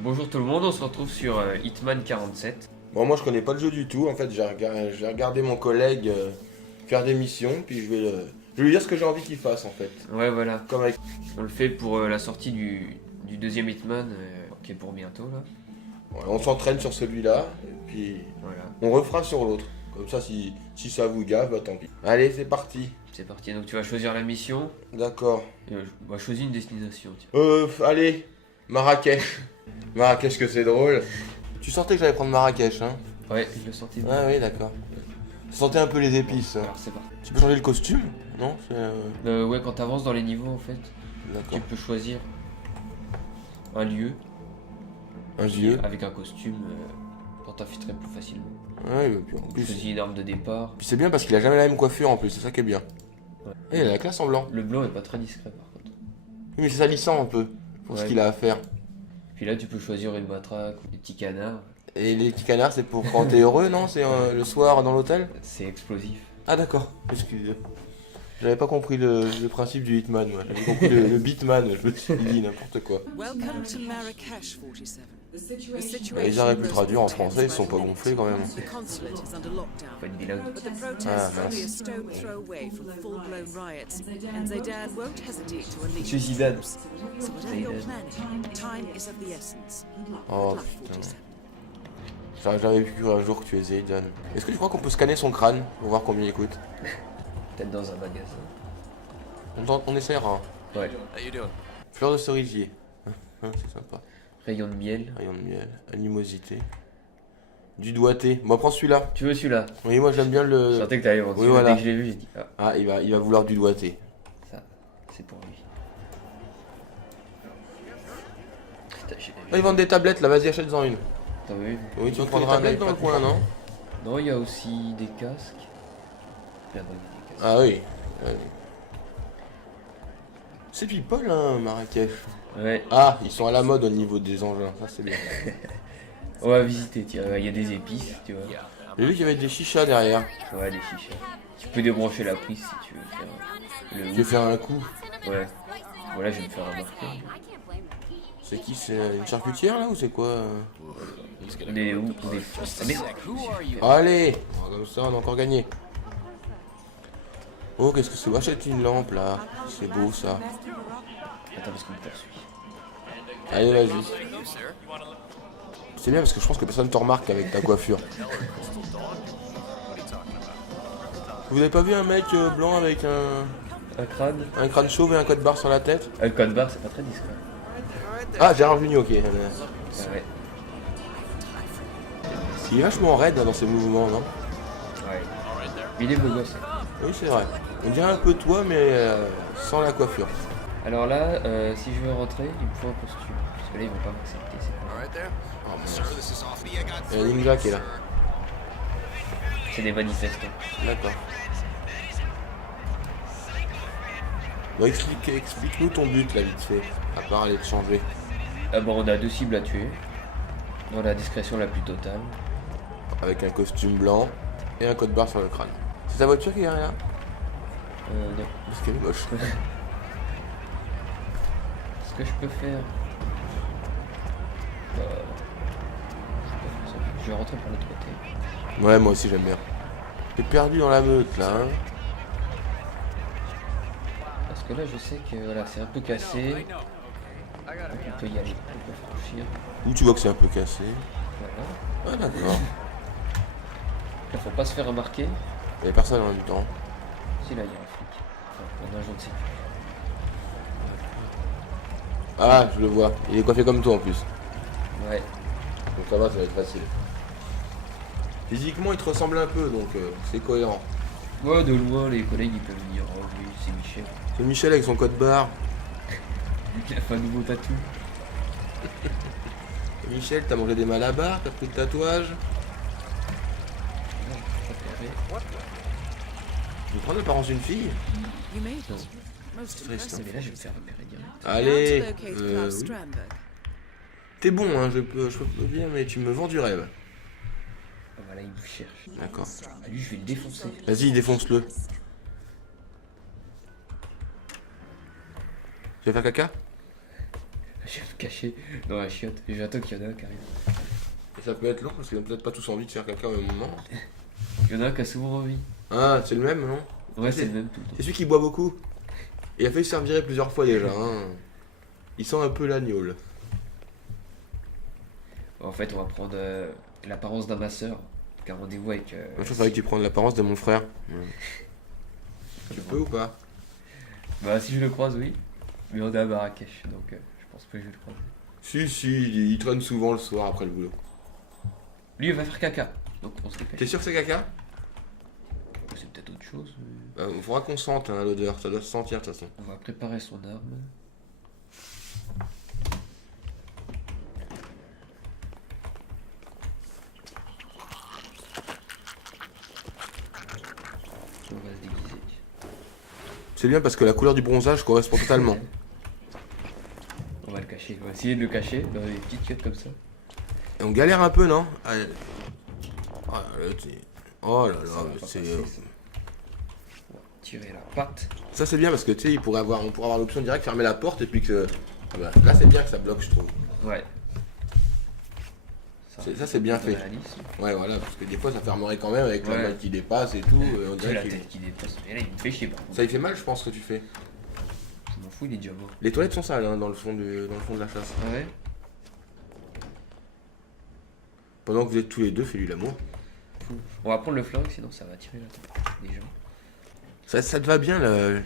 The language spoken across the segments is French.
Bonjour tout le monde, on se retrouve sur Hitman 47. Bon, moi je connais pas le jeu du tout. En fait, j'ai regardé mon collègue faire des missions, puis je vais lui dire ce que j'ai envie qu'il fasse en fait. Ouais, voilà. Comme avec. On le fait pour la sortie du deuxième Hitman, qui est pour bientôt là. Voilà, on s'entraîne sur celui-là, et puis Voilà, on refera sur l'autre. Comme ça, si ça vous gave, bah tant pis. Allez, c'est parti. c'est parti. Donc tu vas choisir la mission. D'accord. On va choisir une destination. Tiens. Allez, Marrakech. Marrakech, que c'est drôle. Tu sentais que j'allais prendre Marrakech, hein? Ouais, je le sentais bien. Ah oui, d'accord. Tu sentais un peu les épices. Alors c'est parti. Tu peux changer le costume? Non? Ouais, quand t'avances dans les niveaux en fait, D'accord. tu peux choisir un lieu Un vieux. avec un costume pour t'infiltrer plus facilement. Ouais, et puis en Tu plus. choisis une arme de départ. Puis c'est bien parce qu'il a jamais la même coiffure en plus, c'est ça qui est bien. Ouais. Et il a la classe en blanc. Le blanc est pas très discret par contre. Oui, mais c'est salissant un peu pour ce Ouais. qu'il a à faire. Puis là tu peux choisir une matraque ou des petits canards. Et les petits canards, c'est pour quand t'es heureux, non? C'est le soir dans l'hôtel? C'est explosif. Ah d'accord, excusez. J'avais pas compris le principe du Hitman, moi. J'avais compris le Beatman, je me suis dit n'importe quoi. Welcome to Marrakesh 47. The situation Ils auraient pu le grows traduire en more français, ils tense sont by pas the gonflés quand même. The consulate is under lockdown. Pas une bilingue. But the Ah, protests are only a mince. stone throw away from full-blown riots, and Zaydan won't hesitate to unleash Monsieur his Zidane. troops. So whatever you're planning, time is of the essence. Oh Good luck, putain. 47. J'aurais jamais vu un jour que tu es Zaydan. Est-ce que tu crois qu'on peut scanner son crâne pour voir combien il coûte? Peut-être dans un magasin. On essaiera. Ouais. Fleur de cerisier. C'est sympa. Rayon de miel. Rayon de miel, animosité. Du doigté. Bon, prends celui-là. Tu veux celui-là? Oui, moi j'aime bien Je le. sentais que t'allais voir. oui, voilà. Dès que je l'ai vu, j'ai dit Ah, il va vouloir du doigté. ça, c'est pour lui. Putain, j'ai Ah, ils vendent des tablettes là, vas-y, achète-en une. T'as vu? Oui, tu Donc, prendras un les mec dans le tablettes, coin, non? Non, il y a aussi des casques. Là-bas, il y a des casques. Ah oui. Ouais. C'est people, hein, Marrakech. Ouais, Ah, ils sont à la mode au niveau des engins, ça c'est bien. on va visiter, tiens. Il y a des épices, tu vois. J'ai vu qu'il y avait des chichas derrière. Ouais, des chichas. Tu peux débrancher la prise si tu veux faire le Je vais faire un coup. Ouais. Voilà, je vais me faire remarquer. C'est qui? C'est une charcutière là ou c'est quoi? Des où? Des... Ah merde! Allez, comme ça on a encore gagné. Oh, qu'est-ce que c'est? Achète une lampe là. C'est beau ça. Attends, parce qu'on me poursuit. Allez, vas-y. C'est bien parce que je pense que personne te remarque avec ta coiffure. Vous avez pas vu un mec blanc avec Un crâne? un crâne chauve et un code barre sur la tête? Le code barre, c'est pas très discret. Ah, Gérard Jugnot, ok. Ah ouais. Il est vachement raide hein, dans ses mouvements, non? Ouais. Il est beau gosse. Oui, c'est vrai. On dirait un peu toi, mais sans la coiffure. Alors là, si je veux rentrer, il me faut un costume. Parce que là, ils vont pas m'accepter. Il y a Ninja qui est là. C'est des manifestants. D'accord. Bon, explique-nous ton but là, vite fait. À part aller te changer. Ah bon, on a deux cibles à tuer. Dans la discrétion la plus totale. Avec un costume blanc et un code barre sur le crâne. C'est ta voiture qui est derrière là? Non. Parce qu'elle est moche. Ce que je peux faire... je vais rentrer par l'autre côté. Ouais, moi aussi j'aime bien. T'es perdu dans la meute là, hein. Parce que là, je sais que voilà, c'est un peu cassé. Donc on peut y aller, on peut franchir. Où tu vois que c'est un peu cassé. Voilà. Ah d'accord. Là, faut pas se faire remarquer. Il y a personne en même temps. Si là, il y a un flic. Enfin, un agent de sécurité. Ah, je le vois. Il est coiffé comme toi en plus. Ouais. Donc ça va, ça va être facile. Physiquement, il te ressemble un peu, donc c'est cohérent. Ouais, de loin, les collègues, ils peuvent me dire, oh oui, c'est Michel. C'est Michel avec son code barre. Il a fait un nouveau tatou. Michel, t'as mangé des malabars, t'as pris de tatouage. Tu veux prendre l'apparence d'une fille? You made it. Most Triste, impressive. Mais là, je vais me faire repérer direct. Allez, Now to locate Klaus oui. Strandberg. T'es bon, hein, je peux bien, mais tu me vends du rêve. Ah, voilà, il me cherche. D'accord. Ah, lui, je vais le défoncer. Vas-y, défonce-le. Tu vas faire caca? Je vais me cacher dans la chiotte. J'attends qu'il y en a un qui arrive. Et ça peut être long parce qu'ils ont peut-être pas tous envie de faire caca au même moment. Il y en a un qui a souvent envie. Ah, c'est le même, non? Ouais, c'est le même tout le temps. C'est celui qui boit beaucoup. Il a failli se faire virer plusieurs fois déjà. Hein. Il sent un peu l'agneau là. En fait, on va prendre l'apparence d'un masseur. Qu'un rendez-vous avec. Moi, je savais que tu prends l'apparence de mon frère. Ouais. Tu peux ou pas? Bah, si je le croise, oui. Mais on est à Marrakech, donc je pense pas que je vais le croiser. Si, il traîne souvent le soir après le boulot. Lui, il va faire caca. Donc, on se dépêche. T'es sûr que c'est caca? C'est peut-être autre chose. Il faudra qu'on sente hein, l'odeur, ça doit se sentir de toute façon. On va préparer son arme. On va se déguiser. C'est bien parce que la couleur du bronzage correspond totalement. On va le cacher. On va essayer de le cacher dans des petites quêtes comme ça. Et on galère un peu, non? Allez. Oh là Ça là, va pas c'est. passer, ça. On va tirer la patte. Ça c'est bien parce que tu sais, on pourrait avoir l'option directe, fermer la porte et puis que. Ah bah, là c'est bien que ça bloque, je trouve. Ouais. Ça, c'est bien fait. Réalisme. Ouais, voilà, parce que des fois ça fermerait quand même avec la Ouais. main qui dépasse et tout. Et on C'est dirait la qu'il- tête qui dépasse. Mais là, il me fait chier par contre. Ça lui fait mal, je pense, ce que tu fais. Je m'en fous, il est déjà mort. Les toilettes sont sales hein, dans le fond de la chasse. Ah ouais. Pendant que vous êtes tous les deux, fais-lui l'amour. Fou. On va prendre le flingue, sinon ça va attirer la tête des gens. Ça te va bien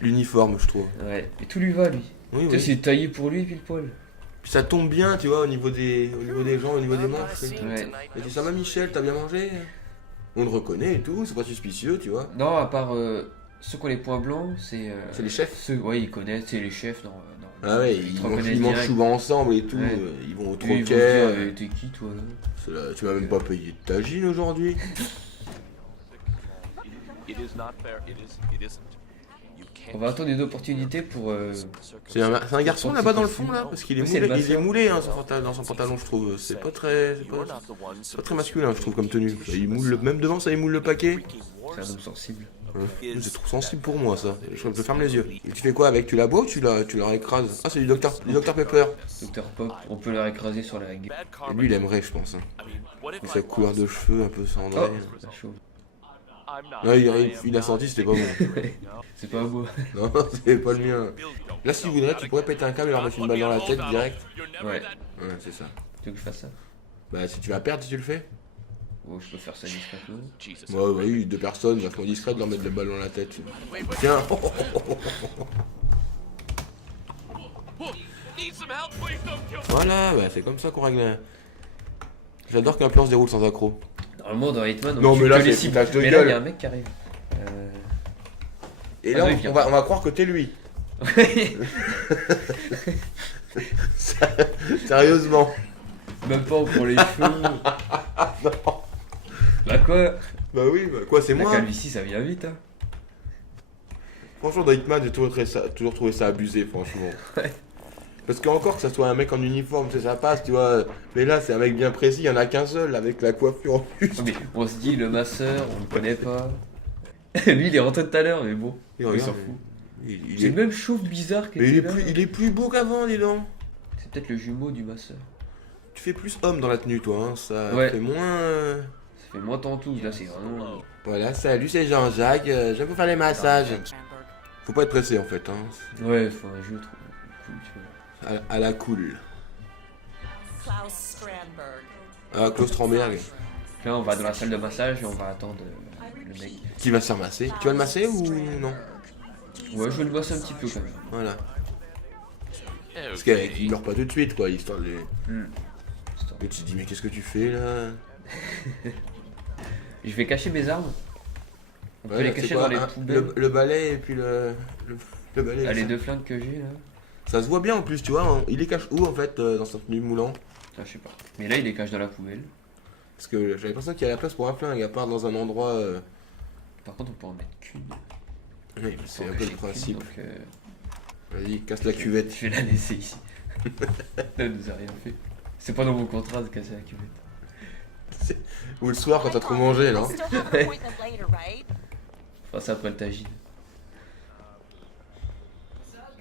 l'uniforme, je trouve. Ouais. Et tout lui va, lui. Oui, Tu sais, oui. c'est taillé pour lui, pile poil. Puis ça tombe bien, tu vois, au niveau des gens, au niveau des manches. Ouais. Et tu dis ça va Michel, t'as bien mangé? On le reconnaît et tout, c'est pas suspicieux, tu vois. Non, à part ceux qui ont les points blancs, c'est. C'est les chefs? Ceux, ouais, ils connaissent, c'est les chefs. Non, Ah ouais, te ils reconnaissent mangent direct. souvent ensemble et tout, Ouais. ils vont au Eux, ils vont se troquet. dire, t'es qui toi là C'est là, tu m'as même pas payé de ta gine aujourd'hui. It is not fair. It isn't. You can't. On va attendre une opportunité pour. C'est un garçon là-bas dans le fond là, parce qu'il est Oui, c'est le moulé, il est masseur. moulé hein, dans son pantalon, je trouve. C'est pas très, You're not the one c'est pas très masculin, je trouve comme tenue. Il moule même devant, ça il moule le paquet. freaking C'est un wars. homme sensible. C'est trop sensible pour moi ça. Je ferme les yeux. Et tu fais quoi avec? Tu la bois ou tu la écrases? Ah c'est du Dr Pepper. Docteur Pop, on peut leur écraser sur la gueule. Bad Et karma. lui il aimerait je pense. Hein. I mean, what if Et I sa couleur de lost? cheveux un peu cendrée. Oh, ça chauffe. I'm not. Non, I am il a not senti c'était pas bon. C'est pas beau. Non, c'est pas le mien. Là si vous voudrais, tu pourrais péter un câble et leur mettre une balle dans la tête direct. Ouais. Ouais, c'est ça. Tu veux que je fasse ça? Bah si tu vas perdre si tu le fais. Oh, je peux faire ça discrètement. Jesus. Ouais, oui, deux personnes, vachement discret de leur mettre des balles dans la tête. Tiens. Need some help, please don't kill me. Voilà, bah, c'est comme ça qu'on règle. J'adore qu'un plan se déroule sans accroc. Normalement, dans Hitman, on Non, tue mais là, que les c'est cibles. foutage de Mais là, il gueule. y a un mec qui arrive. Et Ah là, non, il vient. on va croire que t'es lui. Sérieusement. Même pas, on prend les cheveux. Bah quoi? Bah oui, bah quoi, c'est La moi. calvitie, ça vient vite, hein. Franchement, dans Hitman, j'ai toujours trouvé ça abusé, franchement. Ouais. Parce qu'encore que ça soit un mec en uniforme, ça passe, tu vois. Mais là, c'est un mec bien précis, il y en a qu'un seul, avec la coiffure en plus. Mais on se dit, le masseur, on le connaît pas. Lui, il est rentré tout à l'heure, mais bon. Et Il regarde, s'en fout. il C'est est... le même chauve bizarre qui Mais était là. il est plus beau qu'avant, dis donc. C'est peut-être le jumeau du masseur. Tu fais plus homme dans la tenue, toi, hein. Ça Ouais. fait moins... Ça fait moins tantouse, là, c'est vraiment. Voilà, salut, c'est Jean-Jacques, je vais vous faire les massages. Faut pas être pressé, en fait, hein. Ouais, faut un jeu trop cool, tu vois. À la cool. Klaus Strandberg. Ah, Klaus Strandberg. Là, on va dans la salle de massage et on va attendre le mec. Qui va se faire masser? Tu vas le masser ou non? Ouais, je vais le bosser un petit peu quand même. Voilà. Parce qu'il meurt pas tout de suite, quoi, histoire de... Histoire. Et tu te dis, mais qu'est-ce que tu fais, là? Je vais cacher mes armes. On peut Ouais, les c'est cacher quoi, dans les hein, poubelles. le balai et puis le balai. Ah, les ça. deux flingues que j'ai là. Ça se voit bien en plus, tu vois. Il les cache où en fait dans sa tenue moulant? Ah, je sais pas. Mais là, il les cache dans la poubelle. Parce que j'avais l'impression qu'il y a la place pour un flingue, à part dans un endroit. Par contre, on peut en mettre qu'une. Oui, mais On c'est peut en un peu cacher le principe. qu'une, donc, Vas-y, casse la cuvette. Je vais la laisser ici. Elle nous a rien fait. C'est pas dans mon contrat de casser la cuvette. Ou le soir quand t'as trop mangé, non? Still have an appointment later, right? Enfin, ça après le tagine.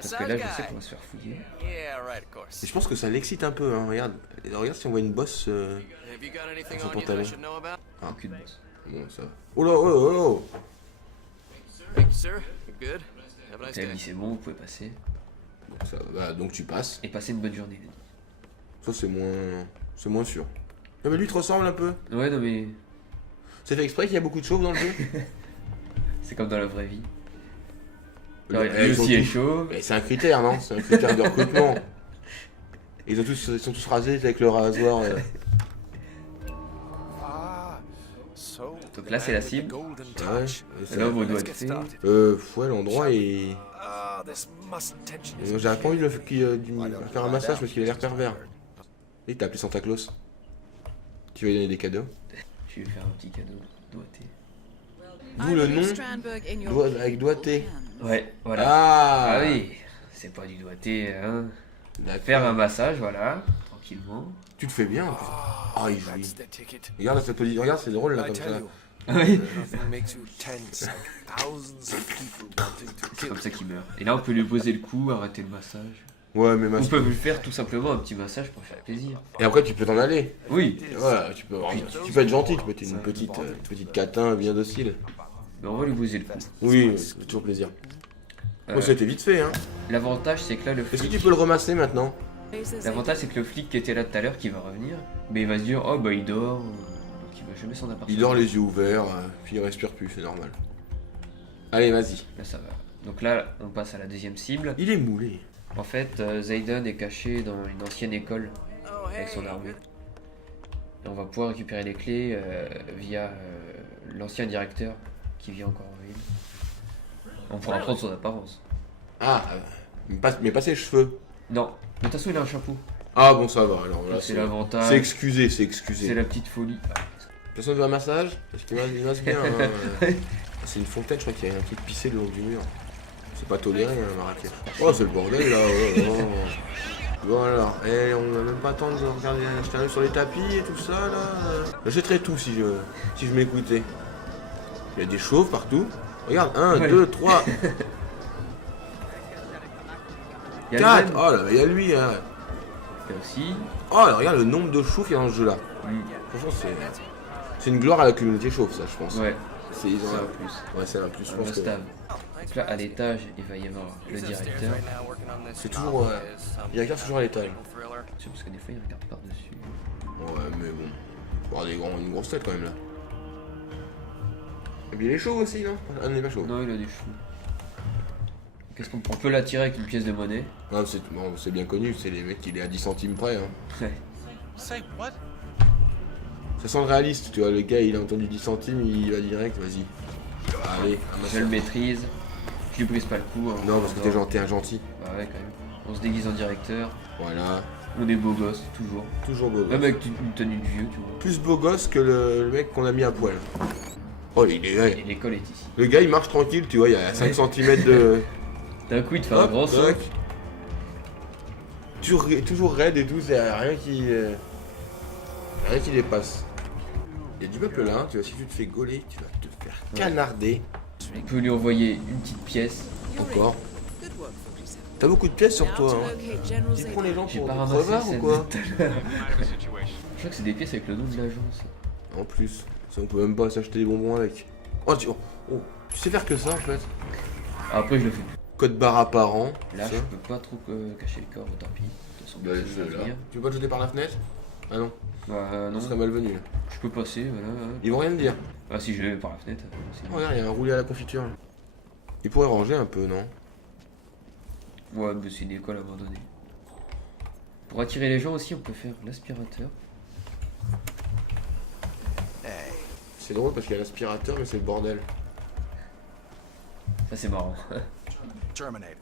Parce que là, je sais qu'on va se faire fouiller. Yeah, right, of course. Et je pense que ça l'excite un peu, hein. Regarde. Regarde si on voit une bosse. Have you got anything Son on you that pantalon. I should know about? Aucune bosse. Bon, ça va. Oh là, oh là, oh là. Thank you, sir. You're good. Have a nice Elle day. dit c'est bon, vous pouvez passer. Bon, ça va. Bah, donc tu passes. Et passer une bonne journée. Ça, c'est moins sûr. Non, mais lui, il te ressemble un peu. Ouais, non mais C'est fait exprès qu'il y a beaucoup de chauves dans le jeu. c'est comme dans la vraie vie. Bah, Non, lui ils sont aussi est tous- chaud. Mais c'est un critère, non? C'est un critère de recrutement. Ils sont tous rasés avec le rasoir. Ah, so. Donc là, c'est la cible. Golden Ah ouais. touch. Et ça- Là, vous Let's doit get être fait. started. Ouais, l'endroit est. Ah, this must tension is J'avais pas envie de faire un massage parce qu'il a l'air pervers. Et t'as appelé Santa Claus. Tu vas lui donner des cadeaux. Je vais lui faire un petit cadeau doigté. D'où le nom Strandberg in your avec doigté. Ouais, voilà. Ah, Ah oui, c'est pas du doigté, hein. D'accord. Faire un massage, voilà, tranquillement. Tu te fais bien en plus. Ah, il joue. That's the ticket. Regarde cette position. Regarde, c'est drôle là I comme tell ça. you, Ah oui. nothing makes you tense like thousands of people wanting to C'est kill comme ça qu'il meurt. Et là, on peut lui poser le cou, arrêter le massage. Ouais, mais On peut lui faire tout simplement un petit massage pour faire plaisir. Et après, tu peux t'en aller. Oui, Ouais, tu peux être gentil. Tu peux être une petite catin bien docile. mais on va lui poser le cou. Oui, c'est toujours plaisir. Euh, Bon, c'était vite fait, hein. L'avantage, c'est que là, le Est-ce que flic... tu peux le ramasser maintenant? L'avantage, c'est que le flic qui était là tout à l'heure, qui va revenir, mais il va se dire, oh bah il dort, donc il va jamais s'en apercevoir. Il dort les yeux ouverts, puis il respire plus, c'est normal. Allez, vas-y. Là, ça va. Donc là, on passe à la deuxième cible. Il est moulé. En fait, Zayden est caché dans une ancienne école avec son armure. Et on va pouvoir récupérer les clés via l'ancien directeur qui vit encore en ville. On pourra prendre son apparence. Ah, mais pas ses cheveux. Non, mais de toute façon, il a un chapeau. Ah bon, ça va, alors là, Donc, c'est l'avantage. c'est excusé, c'est C'est excusé. la petite folie. Personne veut un massage? Parce qu'il masse bien. Hein. C'est une fontaine, je crois qu'il y a un truc pissé le long du mur. C'est pas toléré, hein, Marrakech. Oh, c'est le bordel là. Voilà. Et on n'a même pas le temps de regarder, jeter un œil sur les tapis et tout ça là. J'achèterais tout si je m'écoutais. Il y a des chauves partout. Regarde, 1, Ouais. 2, 3, Il y a 4. le même. Oh là, il y a lui. Hein. Il y a aussi. Oh là, regarde le nombre de chauves qu'il y a dans ce jeu là. Mm. Franchement, c'est une gloire à la communauté chauve, ça, je pense. Ouais, Ils ont c'est un un- plus. Ouais, c'est un plus, je Un pense que. must-have. Donc là, à l'étage, il va y avoir le directeur. C'est toujours. Le directeur, c'est toujours à l'étage. C'est parce que des fois, il regarde par-dessus. Ouais, mais bon. Faut avoir une grosse tête quand même là. Et puis il est chaud aussi, non? Ah, non, il est pas chaud. Non, il a des cheveux. Qu'est-ce qu'on peut l'attirer avec une pièce de monnaie? Non, c'est bien connu, c'est les mecs qui est à 10 centimes près. Hein. Ouais. Say what? Ça sent réaliste, tu vois. Le gars, il a entendu 10 centimes, il va direct, vas-y. Allez, Je le maîtrise. Je lui brise pas le cou. Hein. Non, parce que t'es un gentil. Bah ouais, quand même. On se déguise en directeur. Voilà. On est beau gosse, toujours. Toujours beau gosse. Même avec une tenue de vieux, tu vois. Plus beau gosse que le mec qu'on a mis à poil. Oh, il est. Et l'école est ici. Le gars, il marche tranquille, tu vois, il y a 5 cm de. D'un coup, il te fait un Hop, grand saut. tac. Toujours raide et tout, c'est rien qui. Rien qui dépasse. Il y a du peuple là, hein, tu vois, si tu te fais gauler, tu vas te faire canarder. On peut lui envoyer une petite pièce. Encore. Good work, 47. T'as beaucoup de pièces sur Now toi, to hein. locate General Tu prends les gens J'ai pour pas des ramassé crevards ou celle quoi de tout à l'heure. Je crois que c'est des pièces avec le nom de l'agence. En plus, ça, on peut même pas s'acheter des bonbons avec. Oh, tu sais faire que ça en fait. Après, je le fais plus. Code barre apparent. Là, ça. je peux pas trop cacher le corps, tant pis. De toute façon, Bah, personne va là. venir. Tu veux pas te jeter par la fenêtre? Ah non, Bah, non, ça serait malvenu là. je peux passer, voilà. Ils vont rien me dire. Ah, si je vais par la fenêtre. C'est Oh, regarde, il y a un roulé à la confiture là. Il pourrait ranger un peu, non? Ouais, mais c'est une école abandonnée. Pour attirer les gens aussi, on peut faire l'aspirateur. C'est drôle parce qu'il y a l'aspirateur, mais c'est le bordel. Ça, c'est marrant. Terminated.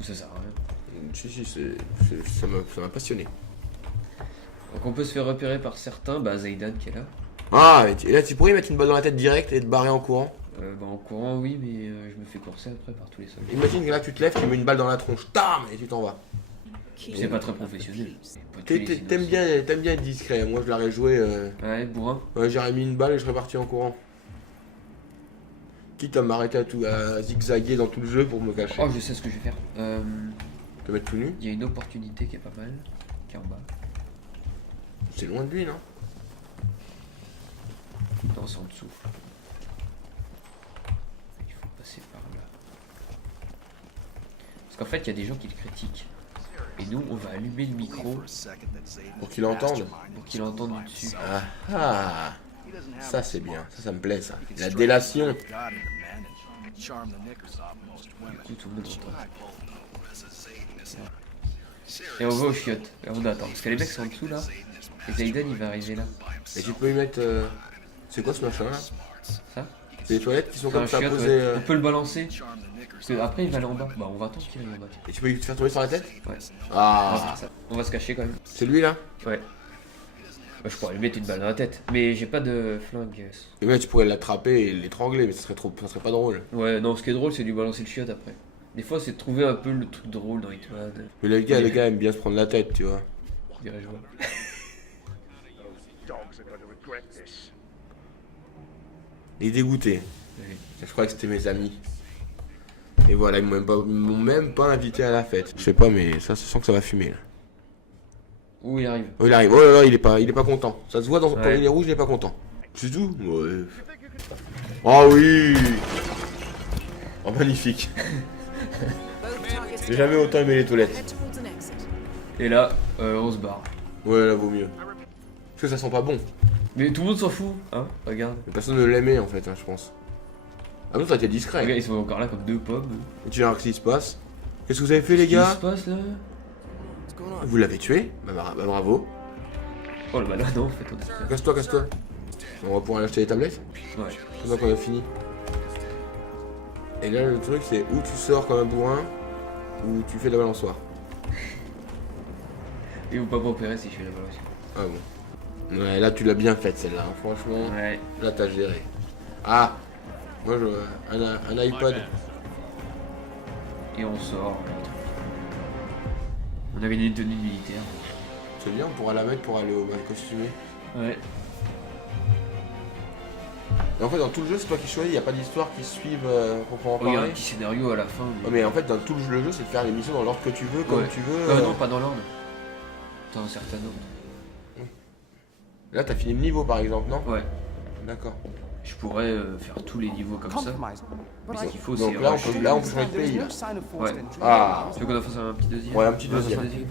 Ça sert à rien. Si, ça m'a passionné. Donc, on peut se faire repérer par certains. Bah, Zaydan qui est là. Ah, et là, tu pourrais mettre une balle dans la tête direct et te barrer en courant. Bah, en courant, oui, mais je me fais courser après par tous les soldats. Imagine que là, tu te lèves, tu mets une balle dans la tronche, tam, et tu t'en vas. C'est pas très professionnel. Faut tuer les T'aimes innocents. bien être discret. Moi, je l'aurais joué. Ouais, bourrin. Ouais, j'aurais mis une balle et je serais parti en courant. Quitte à m'arrêter à zigzaguer dans tout le jeu pour me cacher. Oh, je sais ce que je vais faire. Te mettre tout nu. Il y a une opportunité qui est pas mal, qui est en bas. C'est loin de lui, non? Non, c'est en dessous. Il faut passer par là. Parce qu'en fait, il y a des gens qui le critiquent. Et nous, on va allumer le micro Pour qu'il entende. pour qu'il entende du dessus. Ah ah. Ça c'est bien, ça me plaît ça. La délation. Du coup, tout le monde entend. Et on va aux chiottes. Et on attend. Parce que les mecs sont en dessous là. Et Zayden il va arriver là. Et tu peux y mettre... C'est quoi ce machin là? Ça? C'est les toilettes qui sont C'est un comme ça chiotte, posées... ouais. On peut le balancer. Parce que après il va aller en bas. Bah on va attendre qu'il aille en bas. Et tu peux lui faire tomber sur la tête? Ouais. On va Ah. faire ça. On va se cacher quand même. C'est lui là? Ouais. Bah, je pourrais lui mettre une balle dans la tête. Mais j'ai pas de flingue. Et même tu pourrais l'attraper et l'étrangler, mais ça serait pas drôle. Ouais, non, ce qui est drôle c'est de lui balancer le chiotte après. Des fois c'est de trouver un peu le truc drôle dans Hitman. Mais les gars aiment bien se prendre la tête, tu vois. Dirais-je vois. Il est dégoûté. Oui. Je croyais que c'était mes amis. Et voilà, ils m'ont même pas invité à la fête. Je sais pas, mais ça se sent que ça va fumer là. Où il arrive? Oh, il arrive. Oh là là, il est pas content. Ça se voit quand Ouais. il est rouge, il est pas content. C'est tout? Ouais. Oh oui! Oh magnifique. Both targets J'ai jamais autant aimé les toilettes. head towards an exit. Et là, on se barre. Ouais, là vaut mieux. Parce que ça sent pas bon. Mais tout le monde s'en fout, hein? Regarde. Mais personne ne l'aimait en fait, hein, je pense. Ah non, ça a été discret. Regarde, ils sont encore là comme deux pommes. Et tu vois ce qui se passe? Qu'est-ce que vous avez fait les Qu'est-ce qui gars? se passe là? Vous l'avez tué? Bah bravo. Oh là, bah là, non, en fait, on est... Casse-toi, casse-toi. On va pouvoir aller acheter les tablettes? Ouais. Pendant qu'on a fini. Et là le truc c'est où tu sors comme un bourrin, ou tu fais de la balançoire. Ils vont pas m'opérer si je fais la balance. Ah bon. Ouais, là tu l'as bien faite celle-là, hein. Franchement. Ouais. Là t'as géré. Ah! Moi je. Un iPod. Et on sort. On avait une tenue militaire. C'est bien, on pourra la mettre pour aller au bal costumé. Ouais. Et en fait dans tout le jeu c'est toi qui choisis, il n'y a pas d'histoire qui suive proprement Oh, il y a un parler. petit scénario à la fin. Ouais, mais en fait dans tout le jeu c'est de faire les missions dans l'ordre que tu veux, comme Ouais. tu veux. Non, pas dans l'ordre. Dans un certain ordre. Là t'as fini le niveau par exemple, non? Ouais. D'accord. Je pourrais faire tous les niveaux comme ça. Mais ce qu'il faut, c'est Donc là on rusher. peut changer de pays là. Ouais. Ah! Tu veux qu'on en fasse un petit deuxième? Ouais, un petit On va faire deuxième.